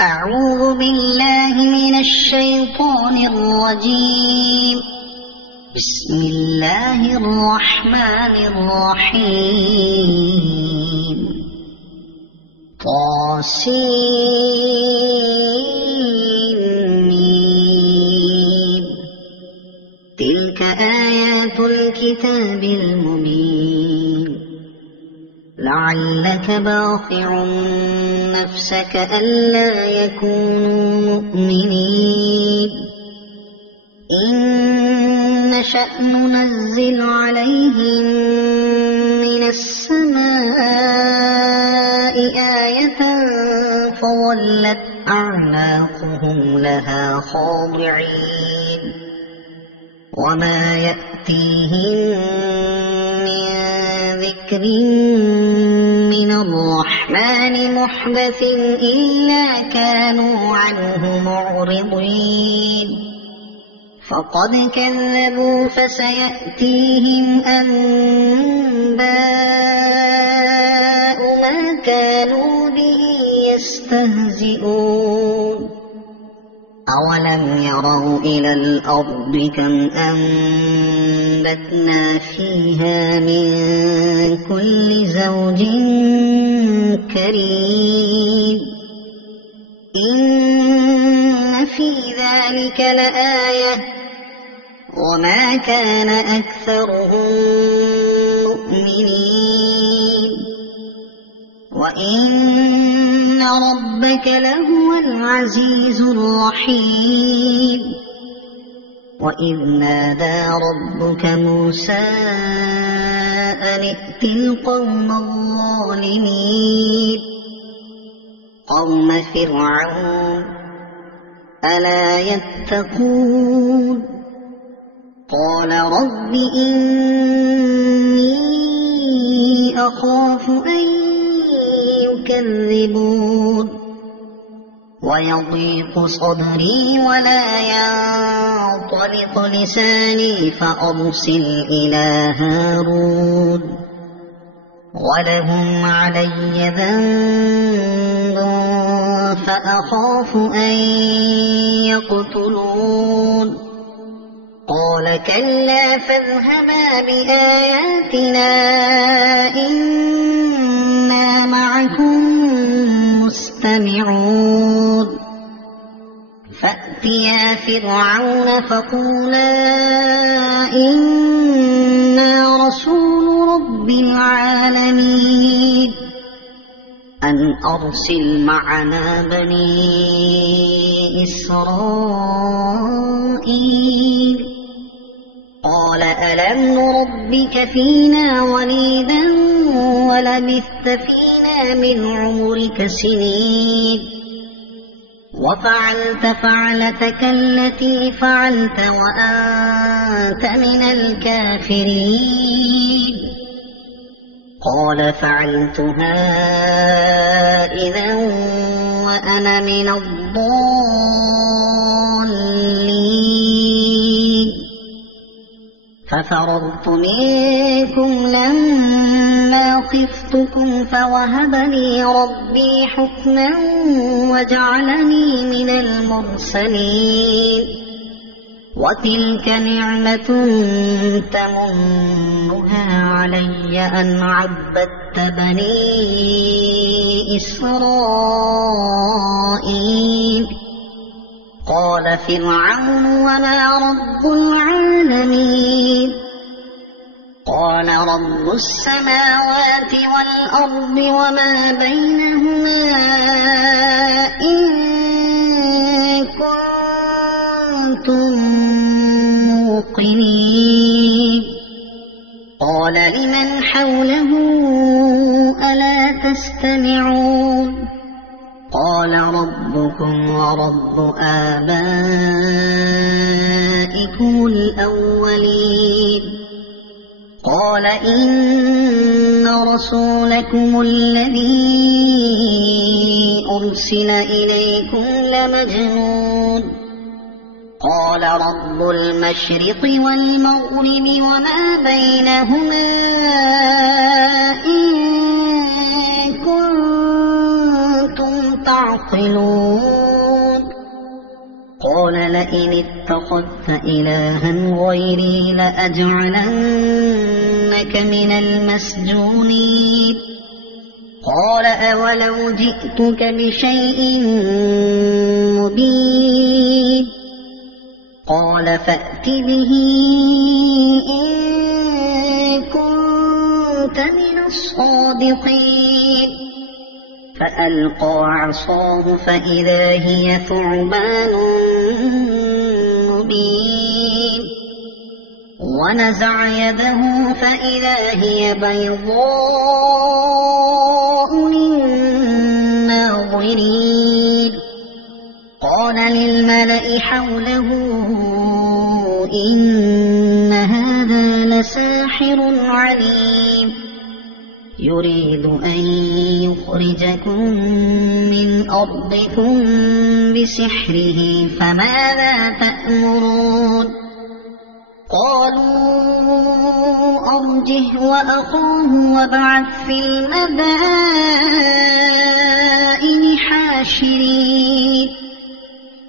أعوذ بالله من الشيطان الرجيم. بسم الله الرحمن الرحيم. طاسين. تلك آيات الكتاب المبين. لعلك باخع نفسك ألا يكونوا مؤمنين. إن نشأ ننزل عليهم من السماء آية فظلت أعناقهم لها خاضعين. وما يأتيهم من ذكر من الرحمن محدث إلا كانوا عنه معرضين. فقد كذبوا فسيأتيهم أنباء ما كانوا به يستهزئون. أولم يروا إلى الأرض كم أنبتنا فيها من كل زوج كريم. إن في ذلك لآية وما كان أكثرهم مؤمنين. وإن ربك لهو العزيز الرحيم. وإذ نادى ربك موسى أن ائت القوم الظالمين قوم فرعون ألا يتقون. قال رب إني أخاف أن يكذبون. ويضيق صدري ولا ينطلق لساني فأرسل إلى هارون ولهم علي ذنب فأخاف أن يقتلون. قال كلا فاذهبا بآياتنا إنا معكم مستمعون. فأتيا فرعون فقولا إنا رسول رب العالمين أن أرسل معنا بني إسرائيل. قال ألم نربك فينا وليدا ولبثت فينا من عمرك سنين وفعلت فعلتك التي فعلت وأنت من الكافرين. قال فعلتها إذا وأنا من الضالين. ففررت منكم لما خفتكم فوهب لي ربي حكما وجعلني من المرسلين. وتلك نعمة تمنها علي أن عبدت بني إسرائيل. قال فرعون وما رب العالمين. قال رب السماوات والأرض وما بينهما إن كنتم موقنين. قال لمن حوله ألا تستمعون. قال ربكم ورب آبائكم الأولين. قال إن رسولكم الذي أرسل إليكم لمجنون. قال رب المشرق والمغرب وما بينهما إن كنتم تعقلون قال لئن اتخذت إلها غيري لأجعلنك من المسجونين قال أولو جئتك بشيء مبين قال فأت به إن كنت من الصادقين فألقى عصاه فإذا هي ثعبان مبين ونزع يده فإذا هي بيضاء للناظرين قال للملأ حوله إن هذا لساحر عليم يريد أن يخرجكم من أرضكم بسحره فماذا تأمرون قالوا أرجه وأخاه وابعث في المدائن حاشرين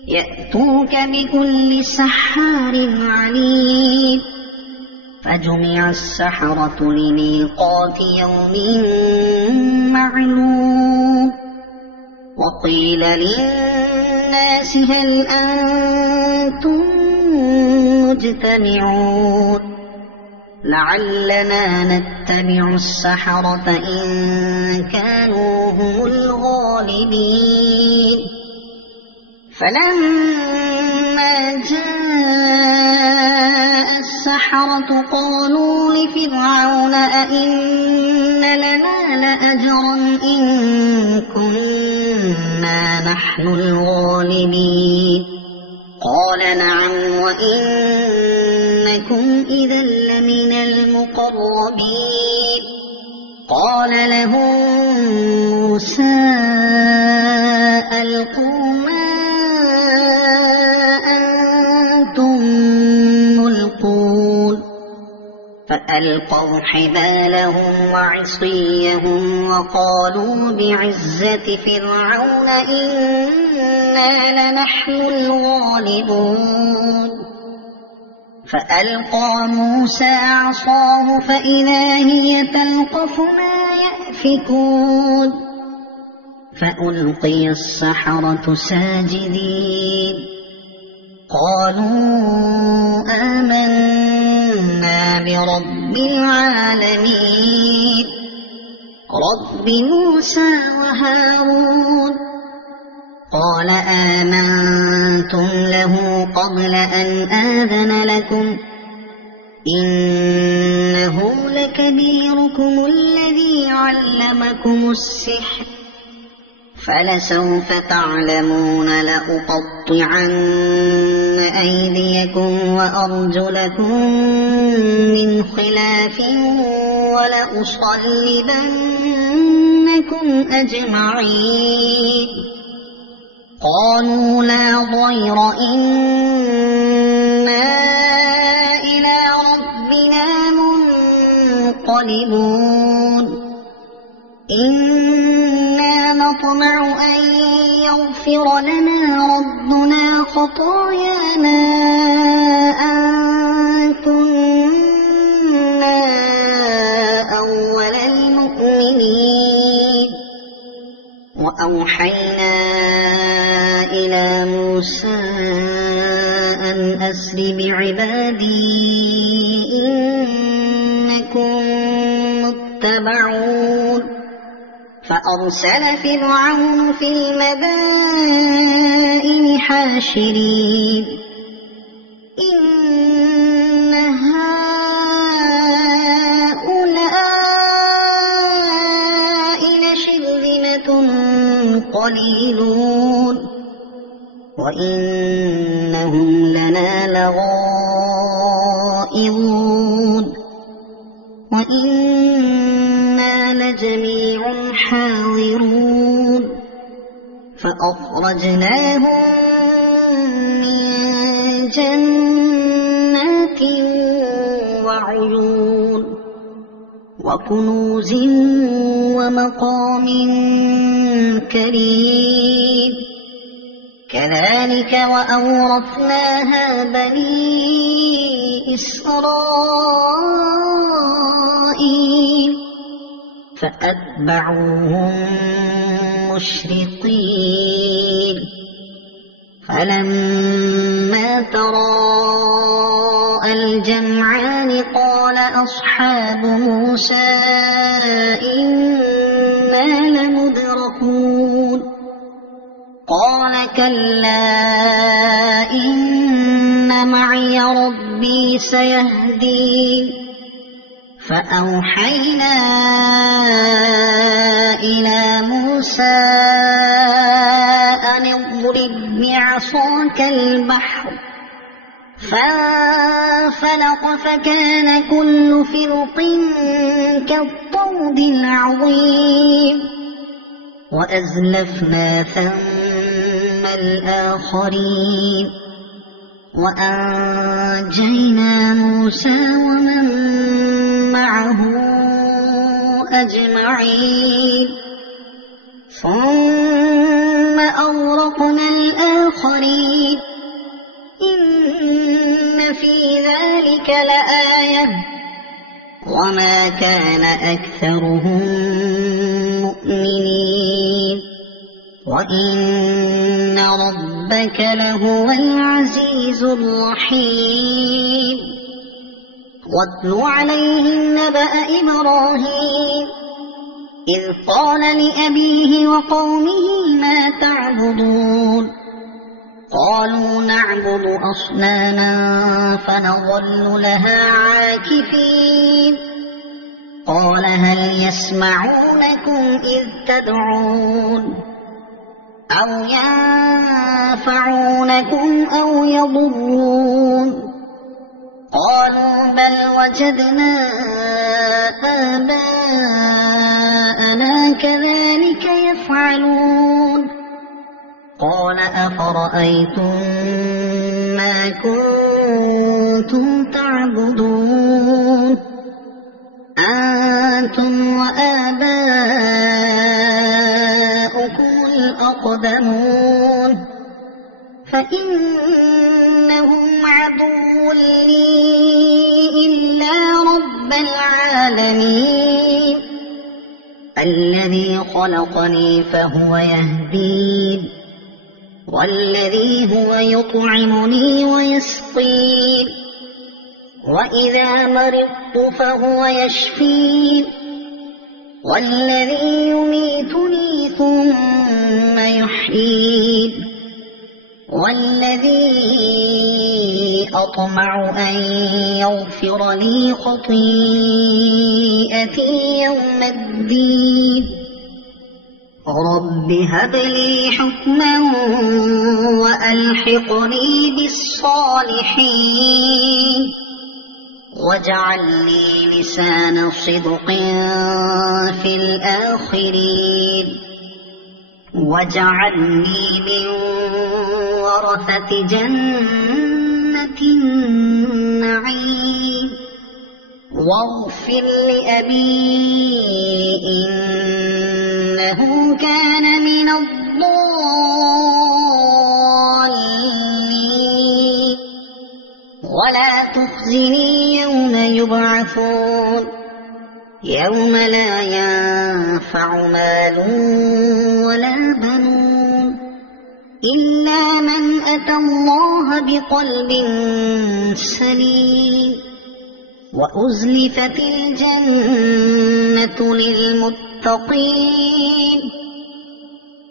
يأتوك بكل سحار عليم فجمع السحرة لميقات يوم معلوم وقيل للناس هل أنتم مجتمعون لعلنا نتبع السحرة إن كانوا هم الغالبين فلما جاء السحرة قالوا لفرعون أئن لنا لأجرا إن كنا نحن الغالبين قال نعم وإنكم إذا لمن المقربين قال لهم موسى ألقوا ما أنتم ملقون فألقوا حبالهم وعصيهم وقالوا بعزة فرعون إنا لنحن الغالبون فألقى موسى عصاه فإذا هي تلقف ما يأفكون فألقي السحرة ساجدين قالوا آمنا برب العالمين رب موسى وهارون قال آمنتم له قبل أن آذن لكم إنه لكبيركم الذي علمكم السحر فلسوف تعلمون لأقطعن أيديكم وأرجلكم من خلاف ولأصلبنكم أجمعين قالوا لا ضير إنا إلى ربنا منقلبون إنا نطمع أن يغفر لنا ربنا خطايانا أن كنا أول المؤمنين وأوحينا إلى موسى أن أسر بعبادي إنكم متبعون فأرسل فرعون في المدائن حاشرين إن هؤلاء لشرذمة قليلون وإنهم لنا لغائظون وإنا لجميع حاضرون فأخرجناهم من جنات وعيون وكنوز ومقام كريم كذلك وأورثناها بني إسرائيل فأتبعوهم مشرقين فلما تراءى الجمعان قال أصحاب موسى إنا لمدركون قال كلا إن معي ربي سيهدين فأوحينا إلى موسى أن اضرب بعصاك البحر فانفلق فكان كل فرق كالطود العظيم وأزلفنا ثم الآخرين وأنجينا موسى ومن معه أجمعين ثم أغرقنا الآخرين إن في ذلك لآية وما كان أكثرهم مؤمنين وإن ربك لهو العزيز الرحيم واتل عليهم نبأ إبراهيم إذ قال لأبيه وقومه ما تعبدون قالوا نعبد أصناما فنظل لها عاكفين قال هل يسمعونكم إذ تدعون أو ينفعونكم أو يضرون قالوا بل وجدنا آباءنا كذلك يفعلون قال أفرأيتم ما كنتم تعبدون أنتم وآباؤكم الأقدمون فإنهم عدو لي إلا رب العالمين الذي خلقني فهو يهدين والذي هو يطعمني ويسقين وإذا مرضت فهو يشفين والذي يميتني ثم يحيين والذي أطمع أن يغفر لي خطيئتي يوم الدين رب هب لي حكما وألحقني بالصالحين واجعل لي لسان صدق في الآخرين واجعلني من ورثة جنة النعيم واغفر لأبي إنه كان من الضالين ولا تخزني يوم يبعثون يوم لا ينفع مال ولا بنون إلا من أتى الله بقلب سليم وأزلفت الجنة للمتقين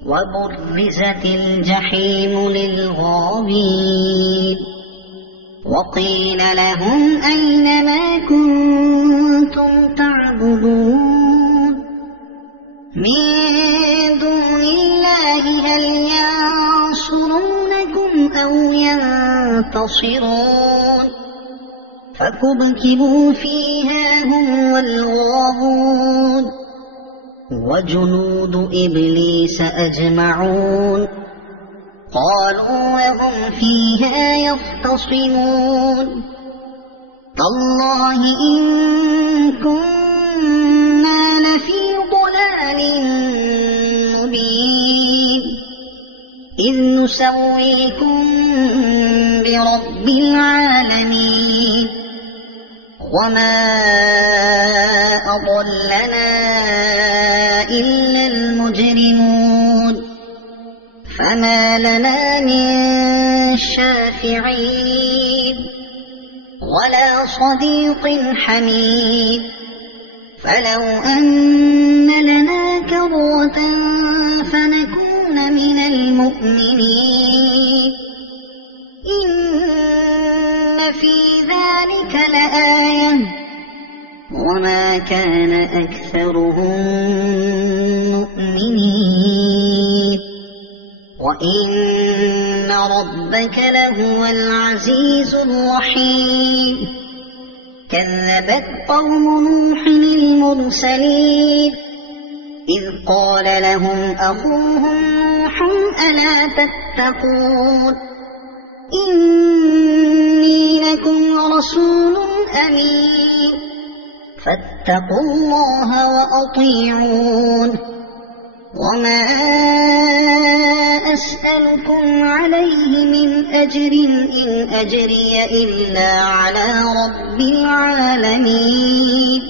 وبرزت الجحيم للغاوين وقيل لهم أين ما كنتم تعبدون من دون الله هل ينصرونكم أو ينتصرون فكبكبوا فيها هم والغاوون وجنود إبليس أجمعون قالوا وهم فيها يختصمون تالله إن إذ نسويكم برب العالمين وما أضلنا إلا المجرمون فما لنا من شافعين ولا صديق حميد فلو أن لنا كرة فنكون من المؤمنين إن في ذلك لآية وما كان أكثرهم مؤمنين وإن ربك لهو العزيز الرحيم كذبت قوم نوح المرسلين إذ قال لهم أخوهم نوح ألا تتقون إني لكم رسول أمين فاتقوا الله وأطيعون وما أسألكم عليه من أجر إن أجري إلا على رب العالمين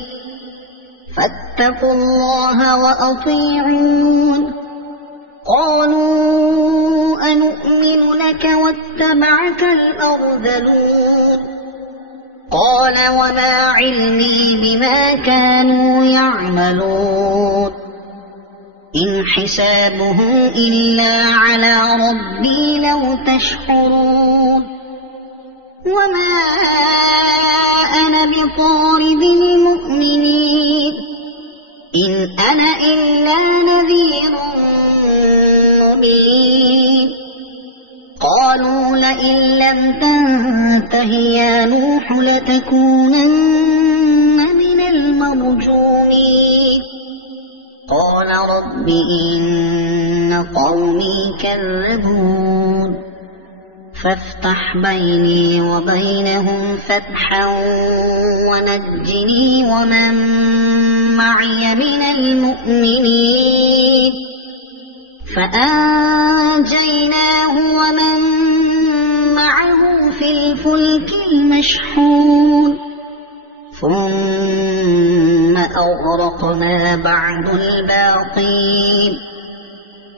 فاتقوا الله وأطيعون قالوا أنؤمن لك واتبعك الأرذلون قال وما علمي بما كانوا يعملون إن حسابهم إلا على ربي لو تشعرون وما أنا بطارد المؤمنين إن أنا إلا نذير مبين قالوا لئن لم تنته يا نوح لتكونن من المرجومين قال رب إن قومي كذبون فافتح بيني وبينهم فتحا ونجني ومن معي من المؤمنين فأنجيناه ومن معه في الفلك المشحون ثم أغرقنا بعد الباقين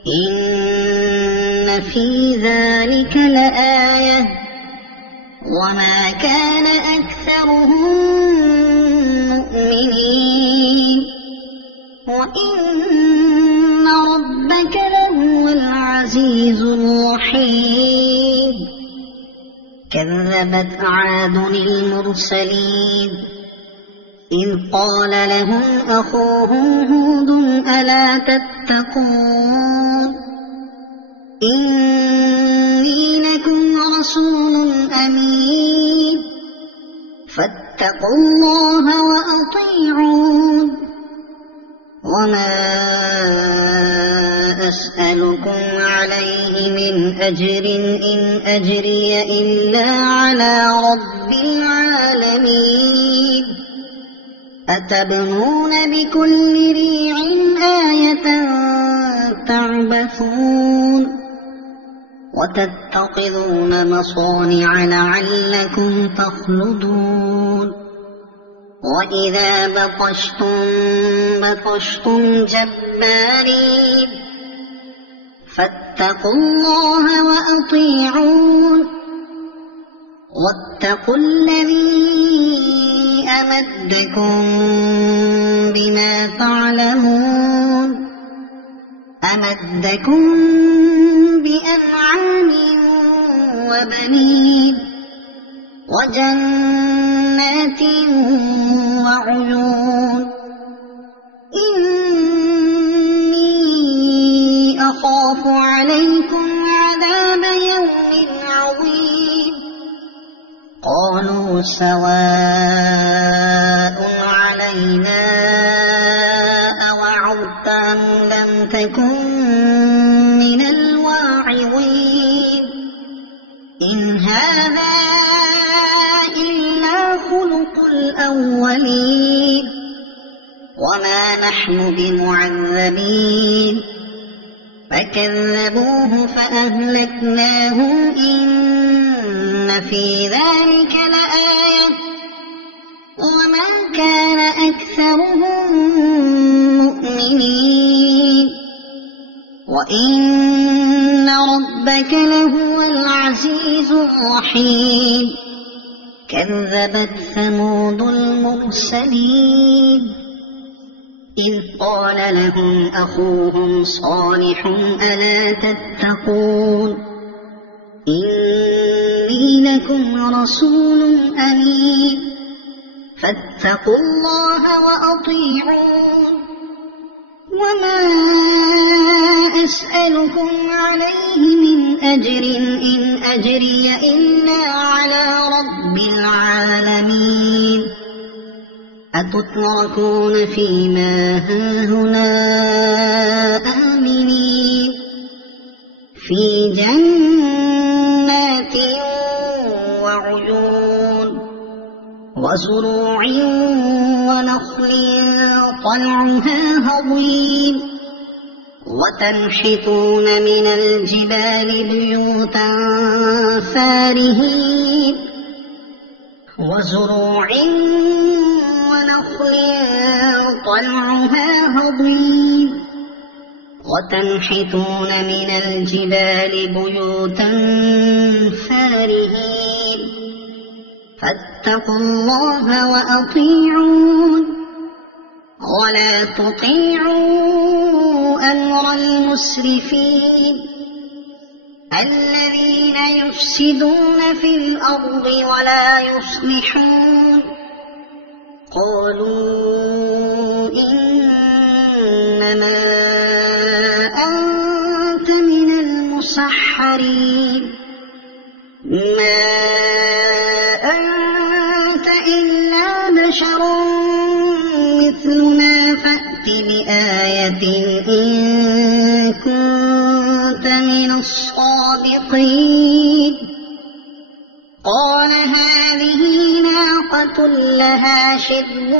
إن في ذلك لآية وما كان أكثرهم مؤمنين وإن ربك لهو العزيز الرحيم كذبت عاد المرسلين إذ قال لهم أخوهم هود ألا تتقون إني لكم رسول أمين فاتقوا الله وأطيعون وما أسألكم عليه من أجر إن أجري إلا على رب العالمين أتبنون بكل ريع آية تعبثون وتتخذون مصانع لعلكم تخلدون وإذا بطشتم بطشتم جبارين فاتقوا الله وأطيعون واتقوا الذي أمدكم بما تعلمون أمدكم بأنعام وبنين وجنات وعيون إني أخاف عليكم عذاب يوم عظيم قالوا سواء علينا أوعظت أم لم تكن من الواعظين إن هذا إلا خلق الأولين وما نحن بمعذبين فكذبوه فأهلكناهم إن في ذلك لآية وما كان أكثرهم مؤمنين وإن ربك لهو العزيز الرحيم كذبت ثمود المرسلين إذ قال لهم أخوهم صالح ألا تتقون إني لكم رسول أمين فاتقوا الله وأطيعون وما أسألكم عليه من أجر إن أجري إلا على رب العالمين أتتركون فيما هاهنا آمنين في جنات وعيون وزروع ونخل طلعها هضيم وتنحتون من الجبال بيوتا فارهين وزروع ونخل طلعها هضيم وتنحتون من الجبال بيوتا فارهين فاتقوا الله وأطيعون ولا تطيعوا أمر المسرفين الذين يفسدون في الأرض ولا يصلحون قالوا إنما أنت من المسحرين ما أنت إلا بشر مثلنا فأت بآية إن كنت من الصادقين قال هذه ناقة لها شرب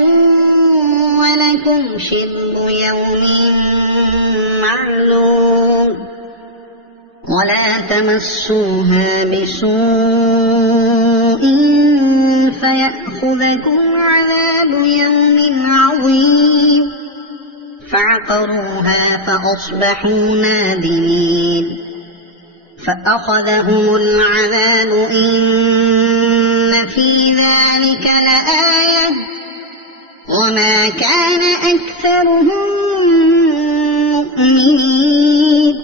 ولكم شرب يوم معلوم ولا تمسوها بسوء فيأخذكم عذاب يوم عظيم فعقروها فأصبحوا نادمين فأخذهم العذاب إن في ذلك لآية وما كان أكثرهم مؤمنين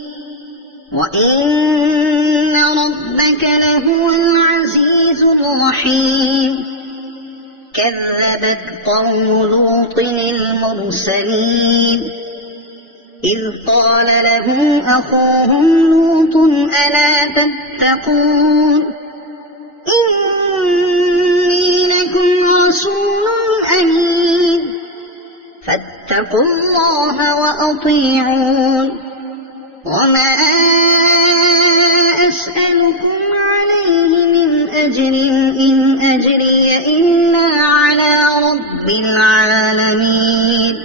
وإن ربك لهو العزيز الرحيم كذبت قوم لوط المرسلين إذ قال لهم أخوهم لوط ألا تتقون إني لكم رسول أمين فاتقوا الله وأطيعون وما أسألكم عليه من أجر إن أجري إلا على رب العالمين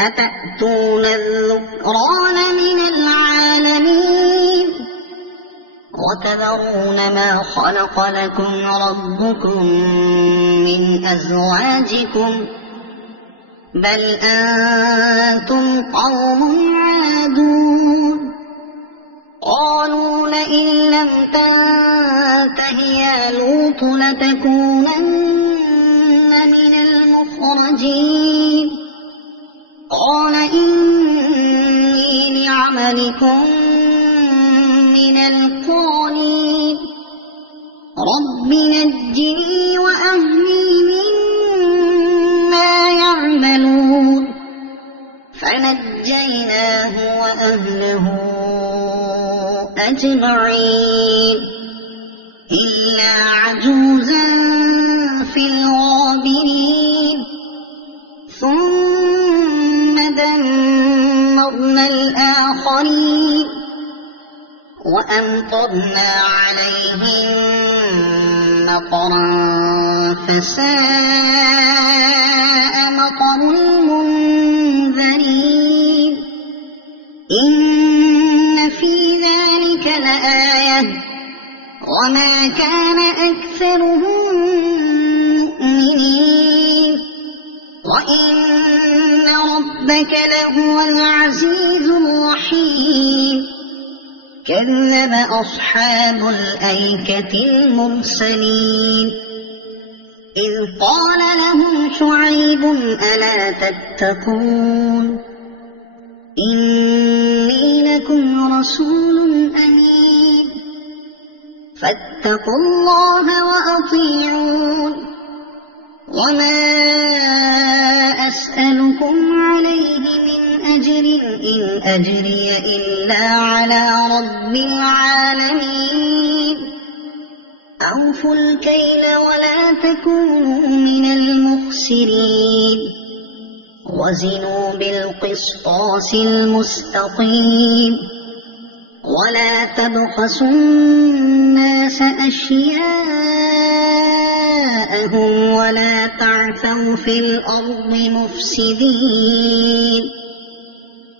أتأتون الذكران من العالمين وتذرون ما خلق لكم ربكم من أزواجكم بل أنتم قوم عادون قالوا لئن لم تنته يا لوط لتكونن من المخرجين قال إني لعملكم من القالين رب نجني وأهلي مما يعملون فنجيناه وأهله أجمعين إلا عجوزا في الغابرين ثم دمرنا الآخرين وأمطرنا عليهم مطرا فساء مطر المنذرين لآية وما كان أكثرهم مؤمنين وإن ربك لهو العزيز الرحيم كذب أصحاب الأيكة المرسلين إذ قال لهم شعيب ألا تتقون إني لكم رسول أمين فاتقوا الله وأطيعون وما أسألكم عليه من أجر إن أجري إلا على رب العالمين أوفوا الكيل ولا تكونوا من المخسرين وزنوا بالقسطاس المستقيم ولا تبخسوا الناس أشياءهم ولا تعثوا في الأرض مفسدين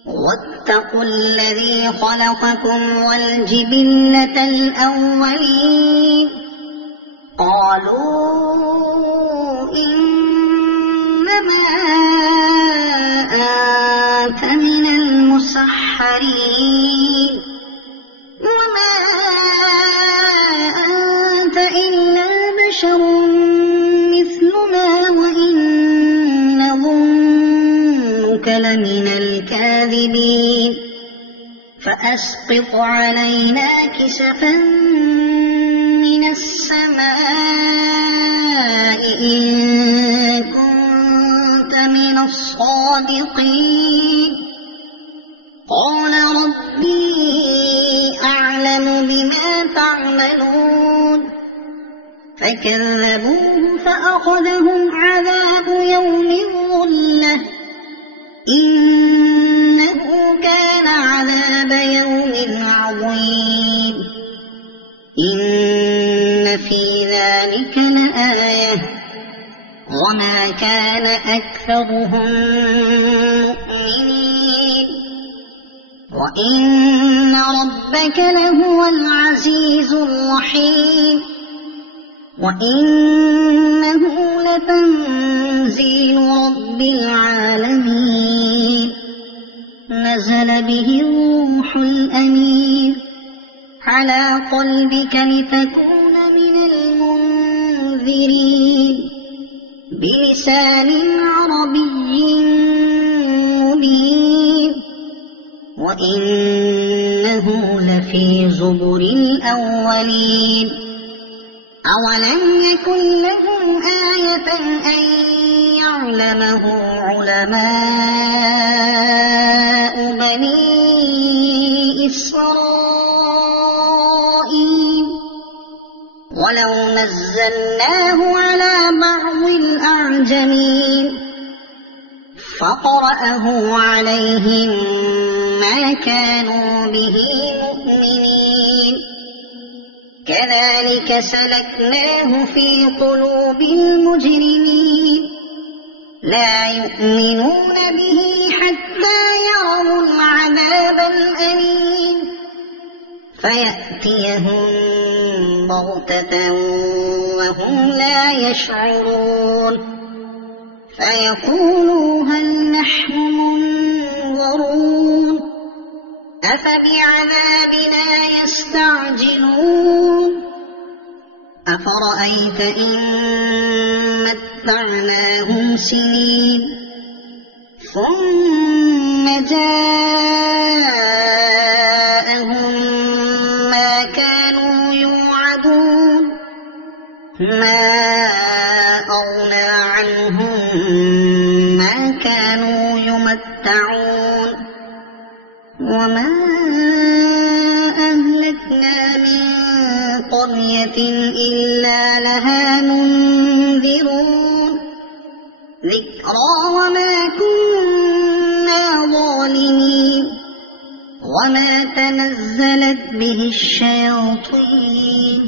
واتقوا الذي خلقكم والجبلة الأولين قالوا إنما أنت من المسحرين وما أنت إلا بشر مثلنا وإن نظنك لمن الكاذبين فأسقط علينا كسفا من السماء إن كنت من الصادقين قال ربي أعلم بما تعملون فكذبوه فأخذهم عذاب يوم الظلة إنه كان عذاب يوم عظيم إن في ذلك لآية وما كان أكثرهم مؤمنين وإن ربك لهو العزيز الرحيم وإنه لتنزيل رب العالمين نزل به الروح الأمين على قلبك لتكون من المنذرين بلسان عربي مبين وإنه لفي زبر الأولين أولم يكن لهم آية أن يعلمه علماء بني إسرائيل ولو نزلناه على بعض الأعجمين فقرأه عليهم ما كانوا به مؤمنين كذلك سلكناه في قلوب المجرمين لا يؤمنون به حتى يروا العذاب الأليم فيأتيهم بغتة وهم لا يشعرون فيقولوا هل نحن منظرون أفبعذابنا يستعجلون أفرأيت إن متعناهم سنين ثم جاءهم ما كانوا يوعدون ما أغنى عنهم ما كانوا يمتعون وما أهلكنا من قرية إلا لها منذرون ذكرى وما كنا ظالمين وما تنزلت به الشياطين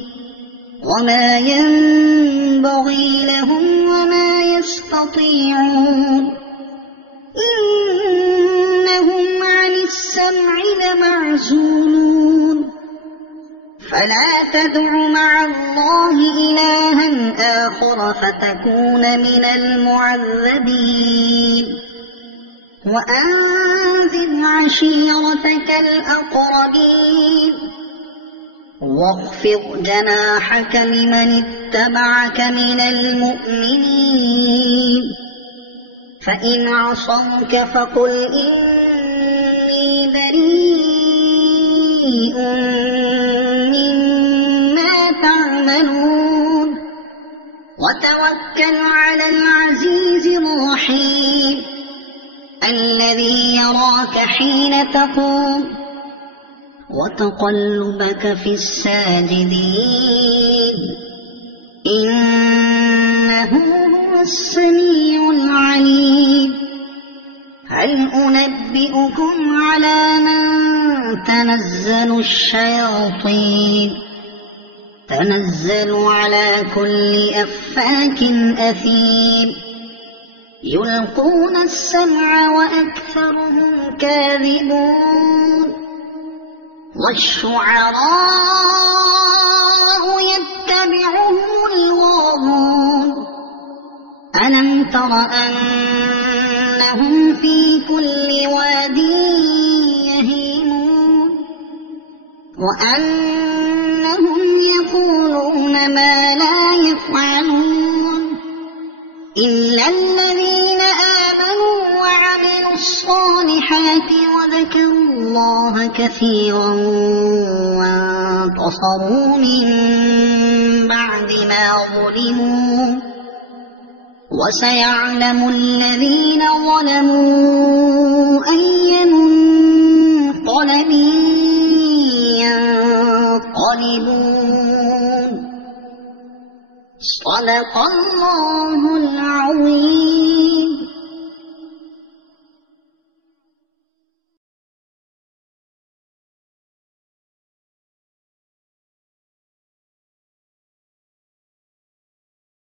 وما ينبغي لهم وما يستطيعون إنهم عن السمع لمعزولون فلا تدع مع الله إلها آخر فتكون من المعذبين وأنذر عشيرتك الأقربين واخفض جناحك لمن اتبعك من المؤمنين فإن عصوك فقل إني بريء مما تعملون وتوكل على العزيز الرحيم الذي يراك حين تقوم وتقلبك في الساجدين إنه هو السميع العليم هل أنبئكم على من تنزل الشياطين تنزل على كل أفاك أثيم يلقون السمع وأكثرهم كاذبون والشعراء يتبعهم الغاوون ألم تر أنهم في كل واد يهيمون وأنهم يقولون ما لا يفعلون إلا الذين آمنوا وعملوا الصالحات وذكروا الله كثيرا وانتصروا من بعد ما ظلموا وسيعلم الذين ظلموا أي منقلب ينقلبون صدق الله العظيم.